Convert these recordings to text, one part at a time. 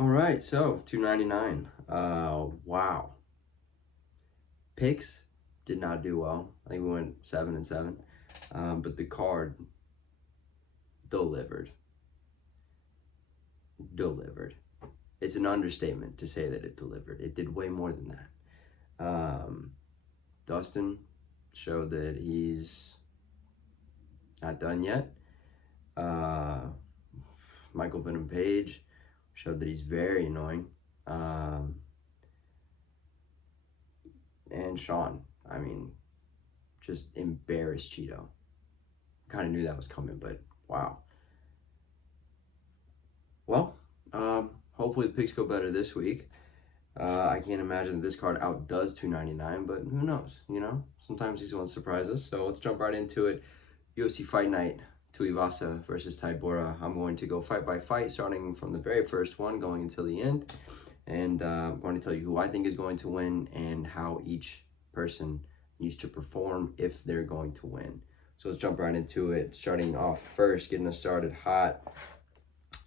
All right, so 299. Wow. Picks did not do well. I think we went 7-7. But the card delivered. Delivered. It's an understatement to say that it delivered. It did way more than that. Dustin showed that he's not done yet. Michael Venom Page showed that he's very annoying. And Sean, I mean, just embarrassed Cheeto. Kind of knew that was coming, but wow. Well, hopefully the picks go better this week. I can't imagine that this card outdoes 299, but who knows, you know? Sometimes these ones surprise us. So let's jump right into it. UFC Fight Night, Tuivasa versus Tybura. I'm going to go fight by fight, starting from the very first one, going until the end. And I'm going to tell you who I think is going to win and how each person needs to perform if they're going to win. So let's jump right into it. Starting off first, getting us started hot.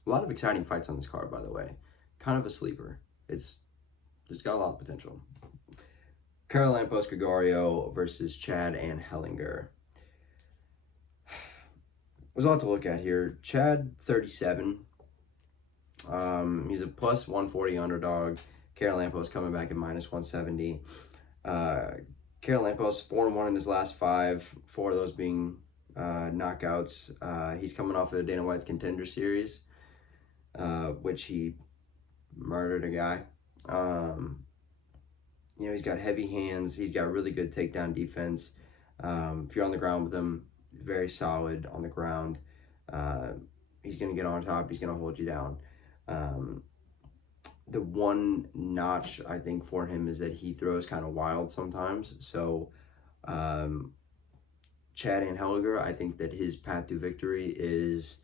A lot of exciting fights on this card, by the way. Kind of a sleeper. It's got a lot of potential. Karalampas Gregorio versus Chad and Hellinger. There's a lot to look at here. Chad, 37. He's a plus 140 underdog. Karalampas coming back at minus 170. Karalampas 4-1 in his last 5, 4 of those being knockouts. He's coming off of the Dana White's Contender Series, which he murdered a guy. You know, he's got heavy hands. He's got really good takedown defense. If you're on the ground with him, very solid on the ground. He's going to get on top. He's going to hold you down. The one notch, I think, for him is that he throws kind of wild sometimes. So, Chad and Hellinger, I think that his path to victory is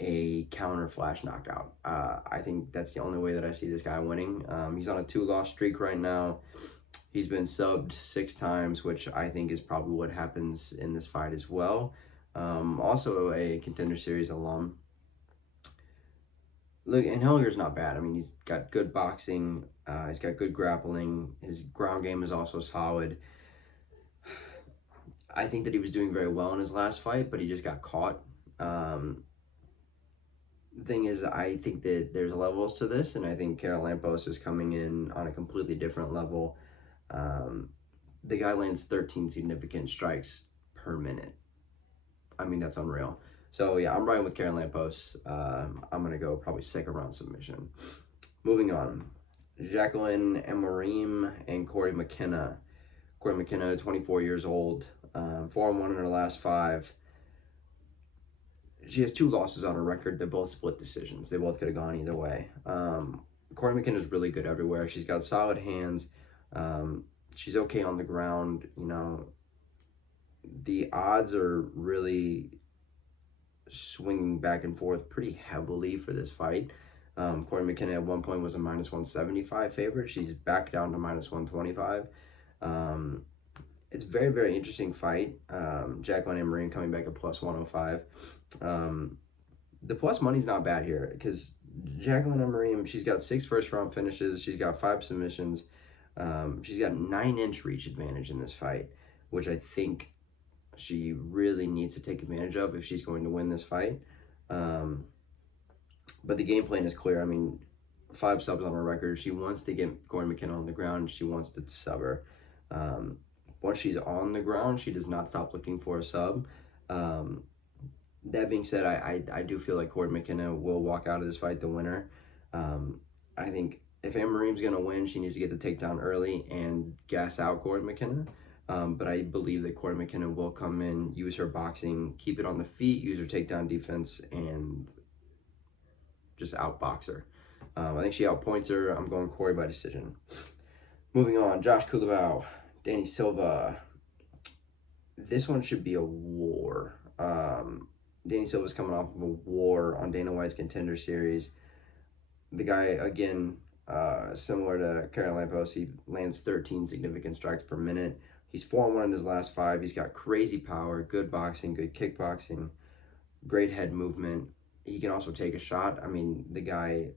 a counter flash knockout. I think that's the only way that I see this guy winning. He's on a 2-loss streak right now. He's been subbed 6 times, which I think is probably what happens in this fight as well. Also a Contender Series alum. Look, and Hellinger's not bad. I mean, he's got good boxing. He's got good grappling. His ground game is also solid. I think that he was doing very well in his last fight, but he just got caught. The thing is, I think that there's levels to this, and I think Karalampas is coming in on a completely different level. The guy lands 13 significant strikes per minute. I mean, that's unreal. So, yeah, I'm riding with Karalampas. I'm going to go probably second round submission. Moving on. Jacqueline Emerim and Corey McKenna. Corey McKenna, 24 years old. 4-1 in her last 5. She has 2 losses on her record. They're both split decisions. They both could have gone either way. Corey McKenna is really good everywhere. She's got solid hands. She's okay on the ground. You know, the odds are really swinging back and forth pretty heavily for this fight. Corey McKenna at one point was a minus 175 favorite. She's back down to minus 125. It's a very, very interesting fight. Jacqueline Emery coming back at plus 105. The plus money's not bad here because Jacqueline Emery, she's got 6 first-round finishes. She's got 5 submissions. She's got 9-inch reach advantage in this fight, which I think she really needs to take advantage of if she's going to win this fight. But the game plan is clear. I mean, 5 subs on her record. She wants to get Corey McKenna on the ground. She wants to sub her. Once she's on the ground, she does not stop looking for a sub. That being said, I do feel like Corey McKenna will walk out of this fight the winner. I think if Emery's going to win, she needs to get the takedown early and gas out Corey McKenna. But I believe that Corey McKenna will come in, use her boxing, keep it on the feet, use her takedown defense, and just outbox her. I think she outpoints her. I'm going Corey by decision. Moving on, Josh Culibao, Danny Silva. This one should be a war. Danny Silva's coming off of a war on Dana White's Contender Series. The guy, again, similar to Karalampas, he lands 13 significant strikes per minute. He's 4-1 in his last 5. He's got crazy power, good boxing, good kickboxing, great head movement. He can also take a shot. I mean, the guy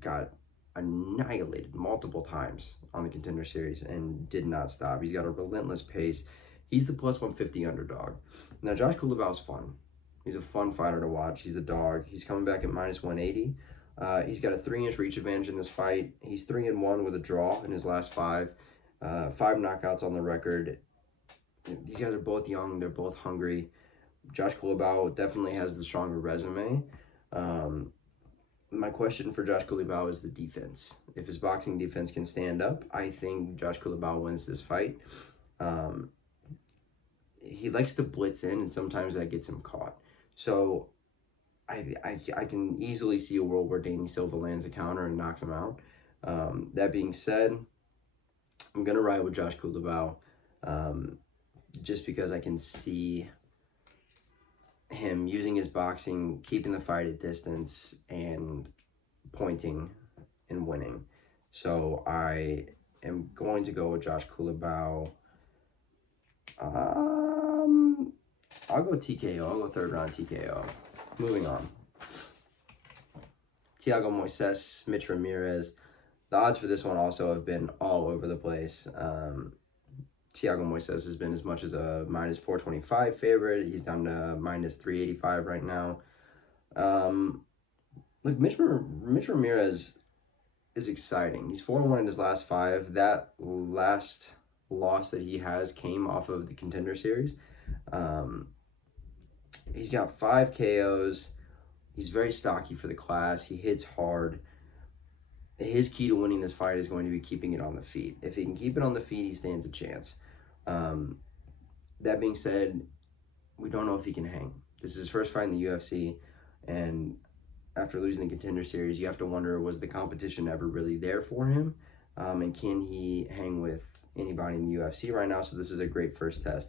got annihilated multiple times on the Contender Series and did not stop. He's got a relentless pace. He's the plus 150 underdog. Now, Josh Kulabau is fun. He's a fun fighter to watch. He's a dog. He's coming back at minus 180. He's got a 3-inch reach advantage in this fight. He's 3-1 with a draw in his last 5. 5 knockouts on the record. These guys are both young. They're both hungry. Josh Kulabau definitely has the stronger resume. My question for Josh Kulabau is the defense. If his boxing defense can stand up, I think Josh Kulabau wins this fight. He likes to blitz in, and sometimes that gets him caught. So I can easily see a world where Danny Silva lands a counter and knocks him out. That being said, I'm going to ride with Josh Kulabau just because I can see him using his boxing, keeping the fight at distance, and pointing and winning. So I am going to go with Josh Kulabau. I'll go TKO. I'll go 3rd round TKO. Moving on. Thiago Moises, Mitch Ramirez. The odds for this one also have been all over the place. Thiago Moises has been as much as a minus 425 favorite. He's down to minus 385 right now. Look, Mitch Ramirez is exciting. He's 4-1 in his last 5. That last loss that he has came off of the Contender Series. He's got 5 KOs. He's very stocky for the class. He hits hard. His key to winning this fight is going to be keeping it on the feet. If he can keep it on the feet, he stands a chance. That being said, we don't know if he can hang. This is his first fight in the UFC, and after losing the Contender Series, you have to wonder, was the competition ever really there for him? And can he hang with anybody in the UFC right now? So this is a great first test.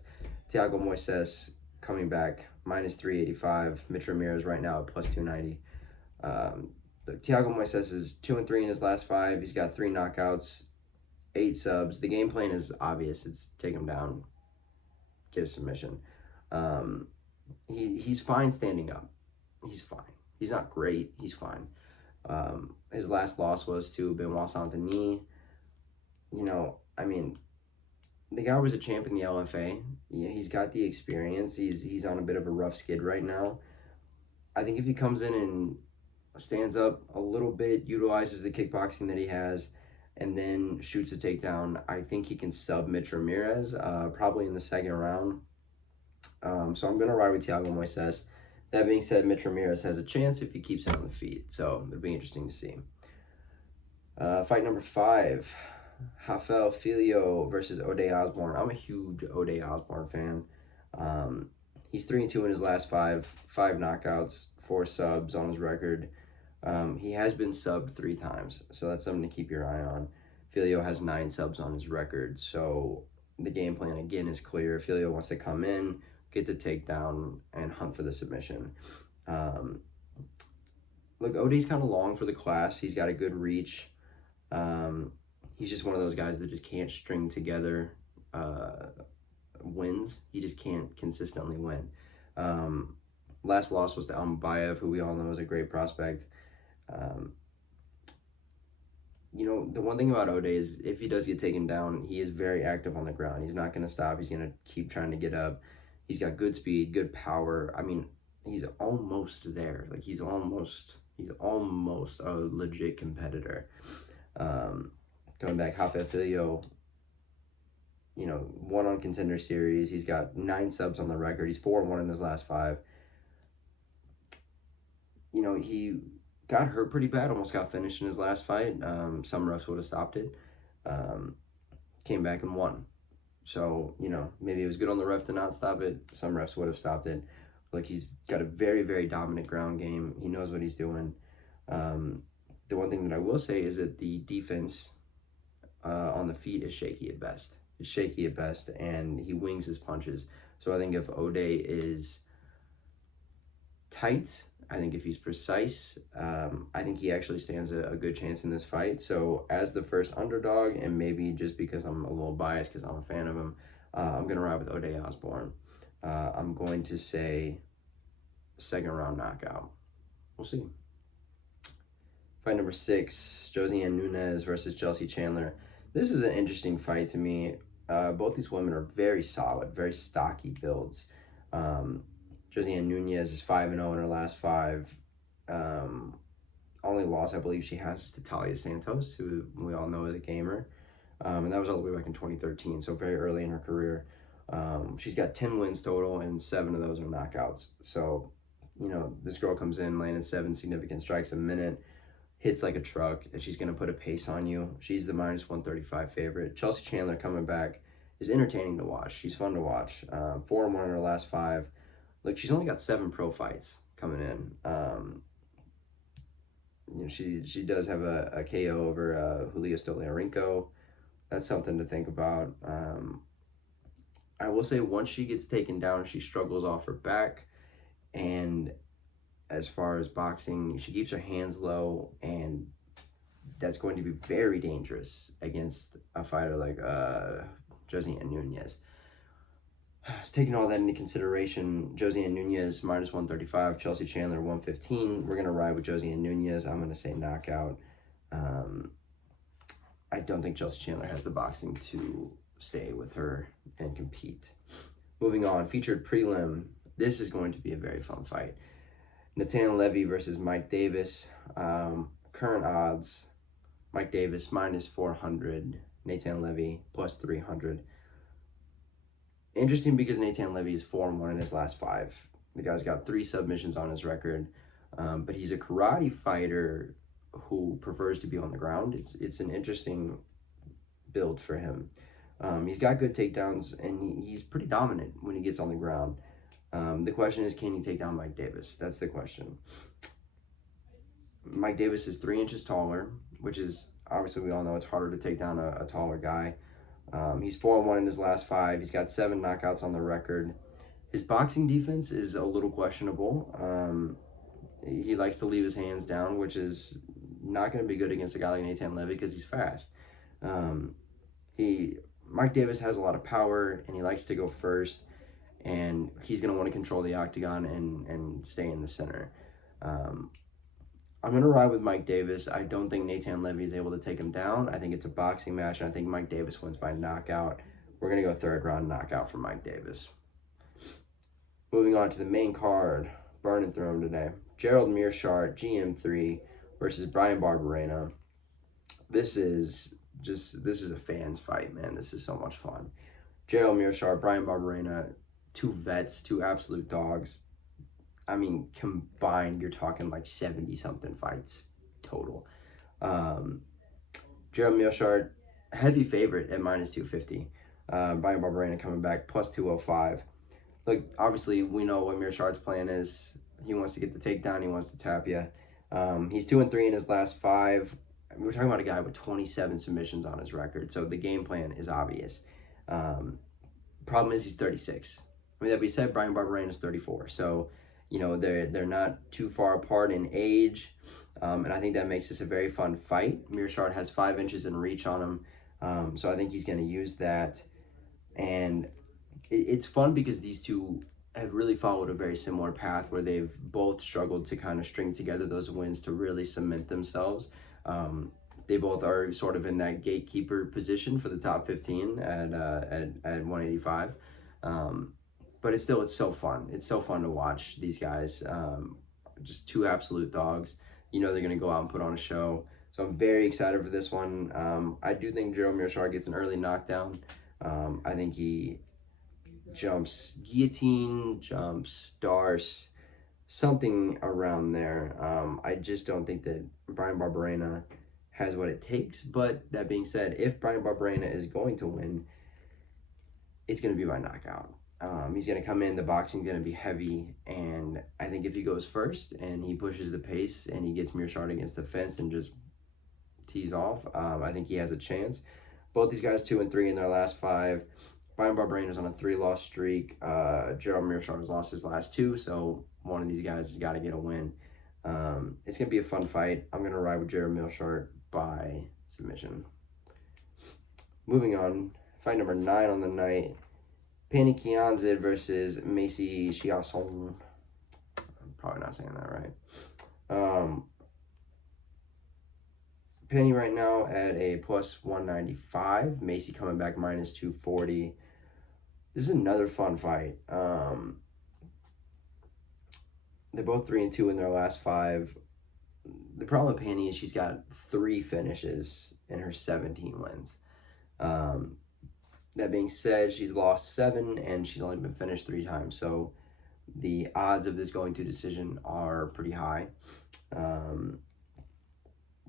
Thiago Moises coming back, minus 385. Mitch Ramirez right now at plus 290. Thiago Moises is 2-3 in his last 5. He's got 3 knockouts, 8 subs. The game plan is obvious. It's take him down, get a submission. He's fine standing up. He's fine. He's not great. He's fine. His last loss was to Benoit Saint-Denis. You know, I mean, the guy was a champ in the LFA. Yeah, he's got the experience. He's on a bit of a rough skid right now. I think if he comes in and stands up a little bit, utilizes the kickboxing that he has, and then shoots a takedown, I think he can sub Mitch Ramirez, probably in the 2nd round. So I'm going to ride with Thiago Moises. That being said, Mitch Ramirez has a chance if he keeps it on the feet. So it'll be interesting to see. Fight number 5, Rafael Filho versus Ode Osborne. I'm a huge Ode Osborne fan. He's 3-2 in his last 5 knockouts, 4 subs on his record. He has been subbed 3 times, so that's something to keep your eye on. Filho has 9 subs on his record, so the game plan again is clear. Filho wants to come in, get the takedown, and hunt for the submission. Look, Ode's kind of long for the class. He's got a good reach. He's just one of those guys that just can't string together wins. He just can't consistently win. Last loss was to Almabayev, who we all know is a great prospect. You know, the one thing about Ode is if he does get taken down, he is very active on the ground. He's not going to stop. He's going to keep trying to get up. He's got good speed, good power. I mean, he's almost there. Like, he's almost a legit competitor. Going back, Rafael Filho, you know, 1 on Contender Series. He's got 9 subs on the record. He's 4-1 in his last 5. You know, he got hurt pretty bad, almost got finished in his last fight. Some refs would have stopped it. Came back and won. So, you know, maybe it was good on the ref to not stop it. Some refs would have stopped it. Like, he's got a very, very dominant ground game. He knows what he's doing. The one thing that I will say is that the defense on the feet is shaky at best. It's shaky at best, and he wings his punches. So I think if Ode is tight, I think if he's precise, I think he actually stands a good chance in this fight. So as the first underdog, and maybe just because I'm a little biased because I'm a fan of him, I'm going to ride with Ode Osborne. I'm going to say 2nd round knockout. We'll see. Fight number 6, Josiane Nunes versus Chelsea Chandler. This is an interesting fight to me. Both these women are very solid, very stocky builds. Josiane Nunes is 5-0 in her last 5. Only loss I believe she has is to Talia Santos, who we all know is a gamer. And that was all the way back in 2013, so very early in her career. She's got 10 wins total, and 7 of those are knockouts. So, you know, this girl comes in, landing 7 significant strikes a minute, hits like a truck, and she's going to put a pace on you. She's the minus 135 favorite. Chelsea Chandler coming back is entertaining to watch. She's fun to watch. 4-1 in her last 5. Look, she's only got 7 pro fights coming in. You know, she does have a KO over Julia Stoliarenko. That's something to think about. I will say once she gets taken down, she struggles off her back. And as far as boxing, she keeps her hands low, and that's going to be very dangerous against a fighter like Josiane Nunes. Taking all that into consideration, Josiane Nunes minus 135, Chelsea Chandler 115. We're going to ride with Josiane Nunes. I'm going to say knockout. I don't think Chelsea Chandler has the boxing to stay with her and compete. Moving on, featured prelim. This is going to be a very fun fight. Natan Levy versus Mike Davis. Current odds, Mike Davis minus 400, Natan Levy plus 300. Interesting because Natan Levy is 4-1 in his last 5. The guy's got 3 submissions on his record, but he's a karate fighter who prefers to be on the ground. It's an interesting build for him. He's got good takedowns, and he's pretty dominant when he gets on the ground. The question is, can he take down Mike Davis? That's the question. Mike Davis is 3 inches taller, which is, obviously we all know it's harder to take down a taller guy. He's 4-1 in his last 5. He's got 7 knockouts on the record. His boxing defense is a little questionable. He likes to leave his hands down, which is not going to be good against a guy like Natan Levy because he's fast. Mike Davis has a lot of power, and he likes to go first, and he's going to want to control the octagon and stay in the center. I'm going to ride with Mike Davis. I don't think Natan Levy is able to take him down. I think it's a boxing match, and I think Mike Davis wins by knockout. We're going to go 3rd round knockout for Mike Davis. Moving on to the main card, Burning Throne today. Gerald Meershaert, GM3 versus Bryan Barberena. This is a fan's fight, man. This is so much fun. Gerald Meershaert, Bryan Barberena, 2 vets, 2 absolute dogs. I mean, combined, you're talking like 70-something fights total. Gerald Meershaert, heavy favorite at minus 250. Bryan Barberena coming back plus 205. Look, obviously, we know what Meershaert's plan is. He wants to get the takedown. He wants to tap you. He's 2-3 in his last 5. We're talking about a guy with 27 submissions on his record, so the game plan is obvious. Problem is he's 36. I mean, that being said, Bryan Barberena is 34. So, you know, they're not too far apart in age, and I think that makes this a very fun fight. Meershaert has 5 inches in reach on him, so I think he's going to use that. And it's fun because these two have really followed a very similar path where they've both struggled to kind of string together those wins to really cement themselves. They both are sort of in that gatekeeper position for the top 15 at 185. But it's so fun. It's so fun to watch these guys. Just 2 absolute dogs. You know they're going to go out and put on a show. So I'm very excited for this one. I do think Gerald Meershaert gets an early knockdown. I think he jumps guillotine, jumps darce, something around there. I just don't think that Bryan Barberena has what it takes. But that being said, if Bryan Barberena is going to win, it's going to be by knockout. He's going to come in, the boxing's going to be heavy, and I think if he goes first and he pushes the pace and he gets Meershaert against the fence and just tees off, I think he has a chance. Both these guys 2-3 in their last 5. Bryan Barberena is on a 3-loss streak. Gerald Meershaert has lost his last 2, so one of these guys has got to get a win. It's going to be a fun fight. I'm going to ride with Gerald Meershaert by submission. Moving on, fight number 9 on the night. Pandee Kianzad versus Macy Chiasson. I'm probably not saying that right. Pandee right now at a plus 195. Macy coming back minus 240. This is another fun fight. They're both 3-2 in their last 5. The problem with Pandee is she's got 3 finishes in her 17 wins. That being said, she's lost 7 and she's only been finished 3 times. So the odds of this going to decision are pretty high.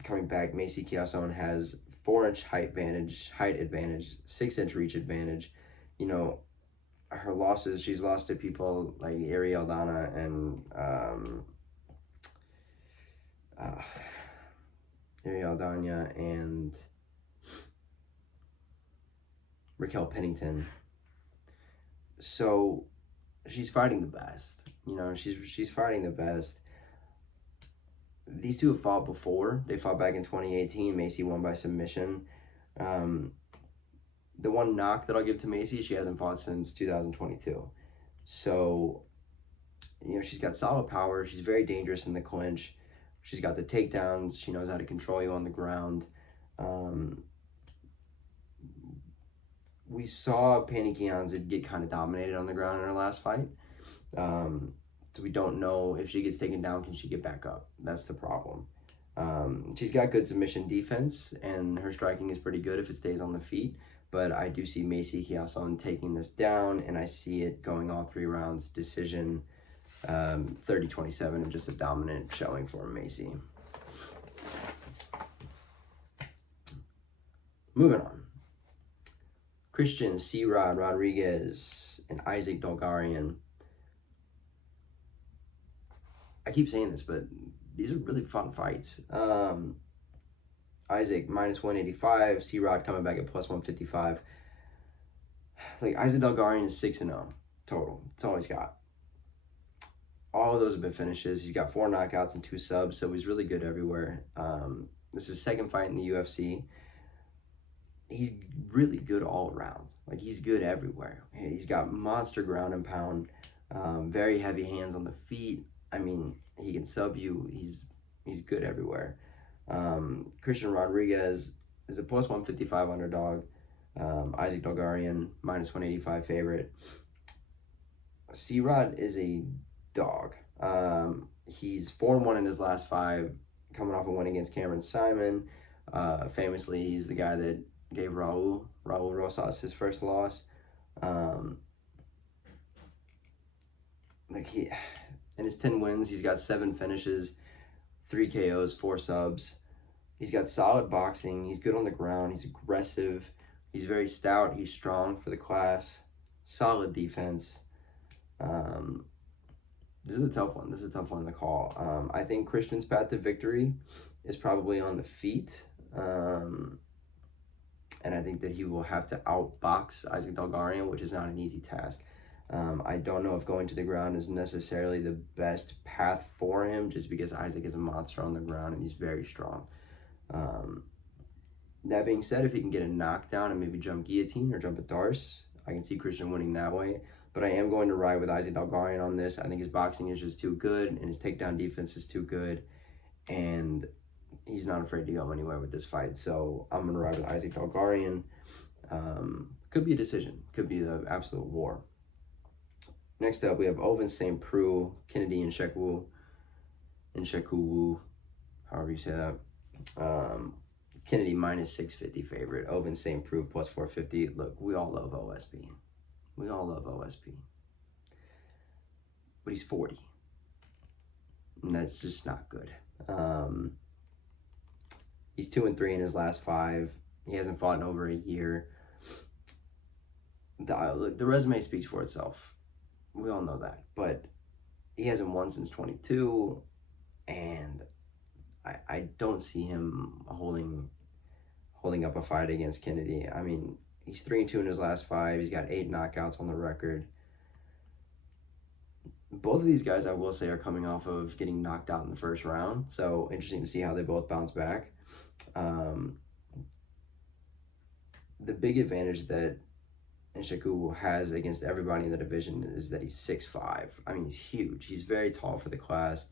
Coming back, Macy Chiasson has 4-inch height advantage, 6-inch reach advantage. You know, her losses, she's lost to people like Ariel Dana and Ariel Dana and Raquel Pennington. So she's fighting the best. You know, she's fighting the best. These two have fought before. They fought back in 2018. Macy won by submission. The one knock that I'll give to Macy, she hasn't fought since 2022. So, you know, she's got solid power. She's very dangerous in the clinch. She's got the takedowns. She knows how to control you on the ground. We saw Pandee Kianzad get kind of dominated on the ground in her last fight. So we don't know if she gets taken down, can she get back up? That's the problem. She's got good submission defense, and her striking is pretty good if it stays on the feet. But I do see Macy Chiasson taking this down, and I see it going all 3 rounds, decision, 30-27, and just a dominant showing for Macy. Moving on. Christian C-Rod Rodriguez and Isaac Dulgarian. I keep saying this, but these are really fun fights. Isaac minus 185, C-Rod coming back at plus 155. Like, Isaac Dulgarian is 6-0 total. That's all he's got. All of those have been finishes. He's got 4 knockouts and 2 subs, so he's really good everywhere. This is his 2nd fight in the UFC. He's really good all around. Like, he's good everywhere. He's got monster ground and pound, very heavy hands on the feet. I mean, he can sub you. He's good everywhere. Christian Rodriguez is a plus 155 underdog. Isaac Dulgarian, minus 185 favorite. C-Rod is a dog. He's 4-1 in his last 5, coming off a win against Cameron Simon. Famously, he's the guy that gave Raul Rosas his first loss. In his 10 wins, he's got 7 finishes, 3 KOs, 4 subs. He's got solid boxing. He's good on the ground. He's aggressive. He's very stout. He's strong for the class. Solid defense. This is a tough one. This is a tough one to call. I think Christian's path to victory is probably on the feet. And I think that he will have to outbox Isaac Dulgarian, which is not an easy task. I don't know if going to the ground is necessarily the best path for him, just because Isaac is a monster on the ground and he's very strong. That being said, if he can get a knockdown and maybe jump guillotine or jump a Darce, I can see Christian winning that way. But I am going to ride with Isaac Dulgarian on this. I think his boxing is just too good, and his takedown defense is too good, and he's not afraid to go anywhere with this fight. So I'm going to ride with Isaac Dulgarian. Could be a decision. Could be the absolute war. Next up, we have Ovince, Preux, Kennedy, and Nzechukwu, however you say that. Kennedy minus 650 favorite. Ovince, Preux plus 450. Look, we all love OSP. We all love OSP. But he's 40. And that's just not good. He's 2-3 in his last 5. He hasn't fought in over a year. The resume speaks for itself. We all know that. But he hasn't won since 22. And I don't see him holding up a fight against Kennedy. I mean, he's 3-2 in his last 5. He's got 8 knockouts on the record. Both of these guys, I will say, are coming off of getting knocked out in the first round. So interesting to see how they both bounce back. The big advantage that Nzechukwu has against everybody in the division is that he's 6'5". I mean, he's huge. He's very tall for the class.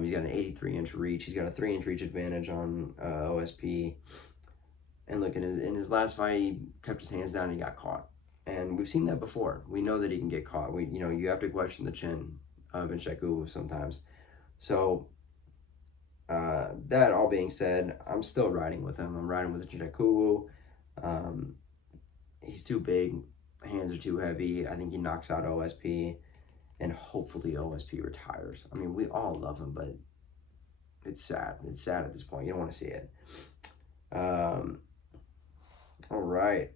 He's got an 83-inch reach. He's got a 3-inch reach advantage on OSP. And look, in his last fight, he kept his hands down and he got caught. And we've seen that before. We know that he can get caught. You have to question the chin of Nzechukwu sometimes. So, that all being said, I'm still riding with him. I'm riding with Nzechukwu. He's too big. Hands are too heavy. I think he knocks out OSP. And hopefully OSP retires. I mean, we all love him, but it's sad. It's sad at this point. You don't want to see it. All right.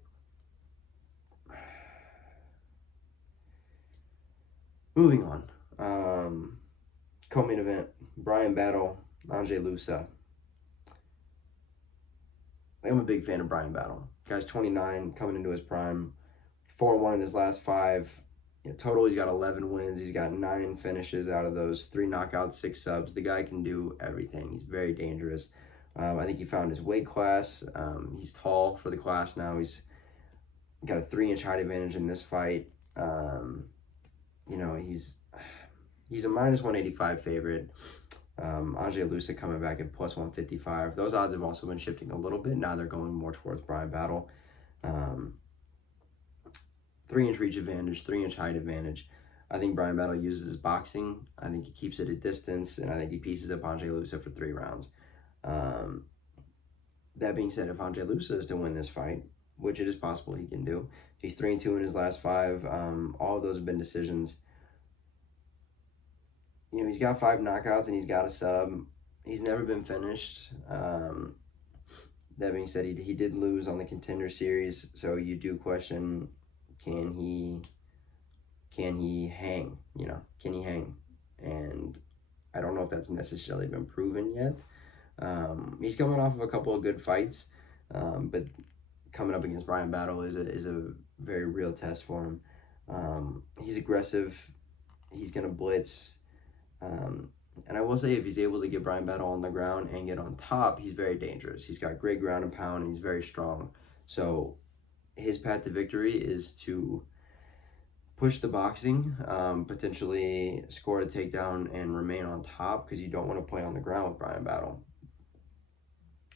Moving on. Co-main event, Bryan battle, Ange Lusa. I'm a big fan of Bryan battle. Guy's 29, coming into his prime. 4-1 in his last 5. Total, he's got 11 wins. He's got 9 finishes out of those, 3 knockouts, 6 subs. The guy can do everything. He's very dangerous. I think he found his weight class. He's tall for the class now. He's got a 3-inch height advantage in this fight. He's a minus 185 favorite. Ange Lusa coming back at plus 155. Those odds have also been shifting a little bit. Now they're going more towards Bryan battle. 3-inch reach advantage, 3-inch height advantage. I think Bryan battle uses his boxing. I think he keeps it at distance, and I think he pieces up Ange Lusa for 3 rounds. That being said, if Ange Lusa is to win this fight, which it is possible he can do, he's 3-2 in his last 5. All of those have been decisions. He's got 5 knockouts and he's got a sub. He's never been finished. That being said, he did lose on the Contender Series, so you do question, can he hang? Can he hang? And I don't know if that's necessarily been proven yet. He's coming off of a couple of good fights, but coming up against Bryan battle is a very real test for him. He's aggressive. He's gonna blitz. And I will say, if he's able to get Bryan battle on the ground and get on top, he's very dangerous. He's got great ground and pound, and he's very strong. So his path to victory is to push the boxing, potentially score a takedown and remain on top, because you don't want to play on the ground with Bryan battle.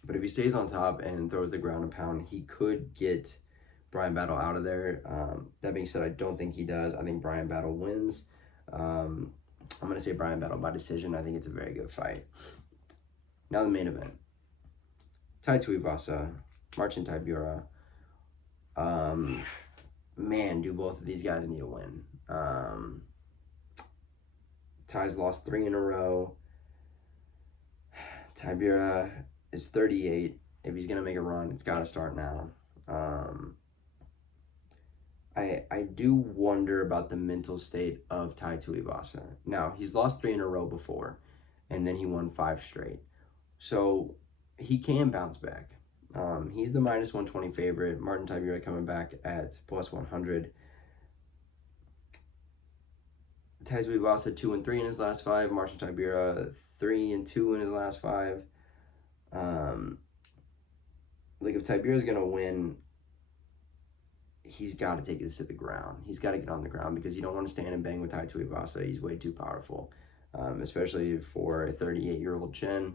But if he stays on top and throws the ground and pound, he could get Bryan battle out of there. That being said, I don't think he does. I think Bryan battle wins. I'm going to say Bryan battle by decision. I think it's a very good fight. Now the main event. Tuivasa, Marcin Tybura. Man, do both of these guys need a win. Ty's lost 3 in a row. Tybura is 38. If he's going to make a run, it's got to start now. I do wonder about the mental state of Tuivasa. Now, he's lost 3 in a row before, and then he won 5 straight. So he can bounce back. He's the minus 120 favorite. Marcin Tybura coming back at plus 100. Tuivasa 2-3 in his last 5. Marcin Tybura 3-2 in his last 5. Like, if Tybura's gonna win, he's got to take this to the ground. He's got to get on the ground, because you don't want to stand and bang with Tuivasa. He's way too powerful, especially for a 38-year-old chin.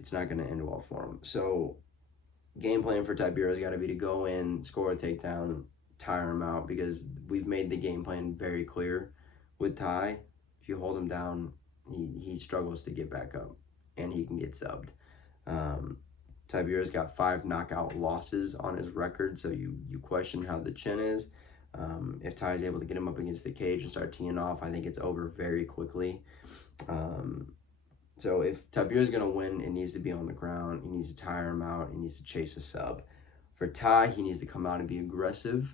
It's not going to end well for him. So game plan for Tybura has got to be to go in, score a takedown, tire him out, because we've made the game plan very clear with Ty. If you hold him down, he struggles to get back up, and he can get subbed. Tybura's got 5 knockout losses on his record, so you question how the chin is. If Ty's able to get him up against the cage and start teeing off, I think it's over very quickly. So if Tybura's going to win, it needs to be on the ground. He needs to tire him out. He needs to chase a sub. For Ty, he needs to come out and be aggressive,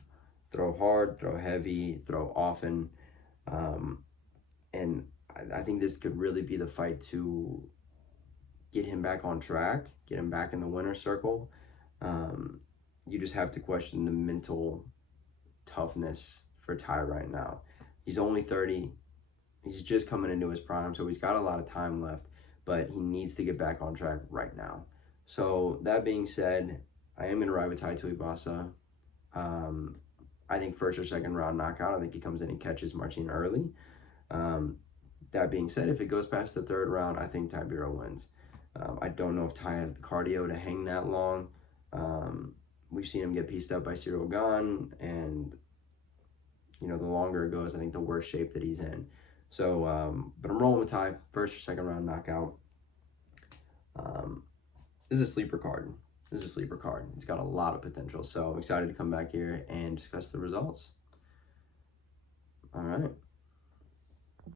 throw hard, throw heavy, throw often. And I think this could really be the fight to get him back on track, get him back in the winner's circle. You just have to question the mental toughness for Ty right now. He's only 30. He's just coming into his prime, so he's got a lot of time left, but he needs to get back on track right now. So that being said, I am going to ride with Tuivasa. I think first or second round knockout. I think he comes in and catches Marcin early. That being said, if it goes past the third round, I think Tybura wins. I don't know if Ty has the cardio to hang that long. We've seen him get pieced up by Cyril Gane, and the longer it goes, I think the worse shape that he's in. So, but I'm rolling with Ty, first or second round knockout. Um, this is a sleeper card. This is a sleeper card. It's got a lot of potential. So I'm excited to come back here and discuss the results. All right.